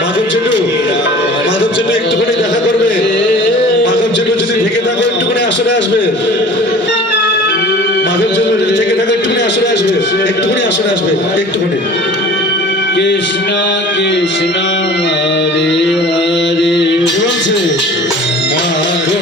মাধব জেঠু একটুখানি দেখা করবে। মাধব জেঠু যদি থেকে থাকো একটুখানি আসরে আসবে। মাধব জেঠু যদি থেকে থাকো একটুখানি আসরে আসবে, একটুখানি আসরে আসবে, একটুখানি। কৃষ্ণ কৃষ্ণ হরে হরে বলছে মাধব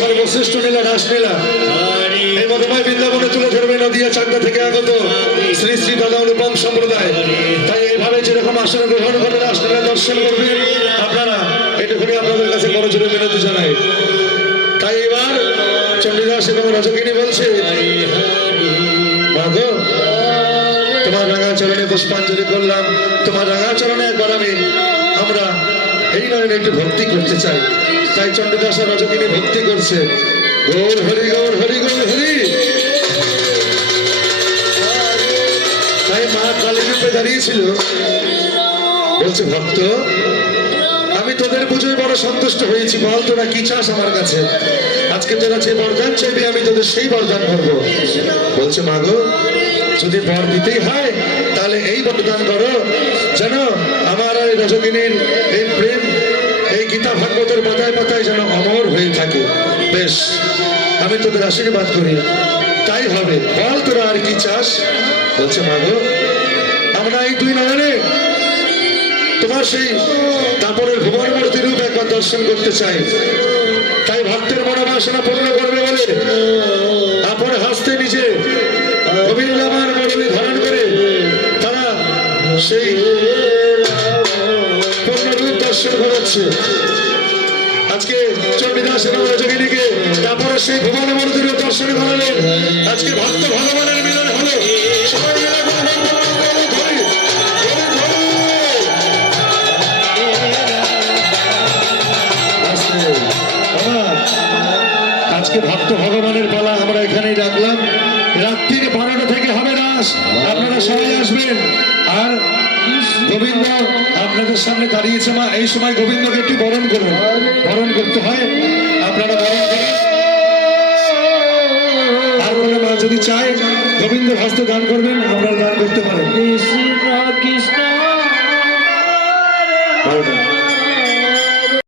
সর্বশ্রেষ্ঠ লীলা রাসলীলা এই মধুময় বৃন্দাবনে তুলে ধরবে নদিয়া চাকদা থেকে আগত শ্রী শ্রী দাদা অনুপম সম্প্রদায়। তাই এইভাবে যেরকম আসনে গ্রহণ করে রাসলীলা দর্শন করবেন আপনারা, এটুকুনি আপনাদের কাছে বড় জোরে বিনতি জানাই। তাই এবার চণ্ডীদাস এবং রজকিনী বলছে, মাগো তোমার রাঙা চরণে পুষ্পাঞ্জলি করলাম, তোমার রাঙা চরণে একবার আমরা এই নয়নে একটু ভক্তি করতে চাই। তাই চণ্ডীদাস আর রজকিনী ভক্তি করছে, গৌর হরি গৌর হরি গৌর হরি। তাই মা কালী রূপে দাঁড়িয়েছিল, বলছে ভক্ত আমি তোদের পুজোয় বড় সন্তুষ্ট হয়েছি, বল তোরা কি চাস আমার কাছে? আজকে তোরা যে বরদান চাইবি আমি তোদের সেই বরদান করবো। বলছে মাগো যদি বর দিতেই হয় তাহলে এই বরদান করো যেন আমার আর রজকিনীর এই প্রেম এই গীতা ভাগবতের পাতায় পাতায় যেন অমর হয়ে থাকে। বেশ আমি তোদের আশীর্বাদ করি, তাই হবে, বল তোরা আর কি চাস? বলছে মাগো আমরা এই দুই নয়নে তোমার সেই তারপরের ভুবন মূর্তি রূপ একবার দর্শন করতে চাই। তাই ভক্তের মনোবাসনা পূর্ণ করবে বলে আপন হাসতে নিজে গোবিন্দমান মুরলী ধারণ করে তারা সেই পূর্ণ রূপ দর্শন করাচ্ছে। আজকে চণ্ডীদাস এবং রজকিনীকে তারপরে সেই ভুবন মূর্তি রূপ দর্শন করালেন। আজকে ভক্ত ভগবানের মিলন হলো। সবাই আজকে ভক্ত ভগবানের পালা আমরা এখানেই রাখলাম। রাত্রির 12টা থেকে হবে রাস, আপনারা সবাই আসবেন। আর গোবিন্দ আপনাদের সামনে দাঁড়িয়েছে মা, এই সময় গোবিন্দকে একটু বরণ করুন, বরণ করতে হয় আপনারা বরণ করুন। আর কোনো মা যদি চায় গোবিন্দ হস্তে দান করবেন, আমরা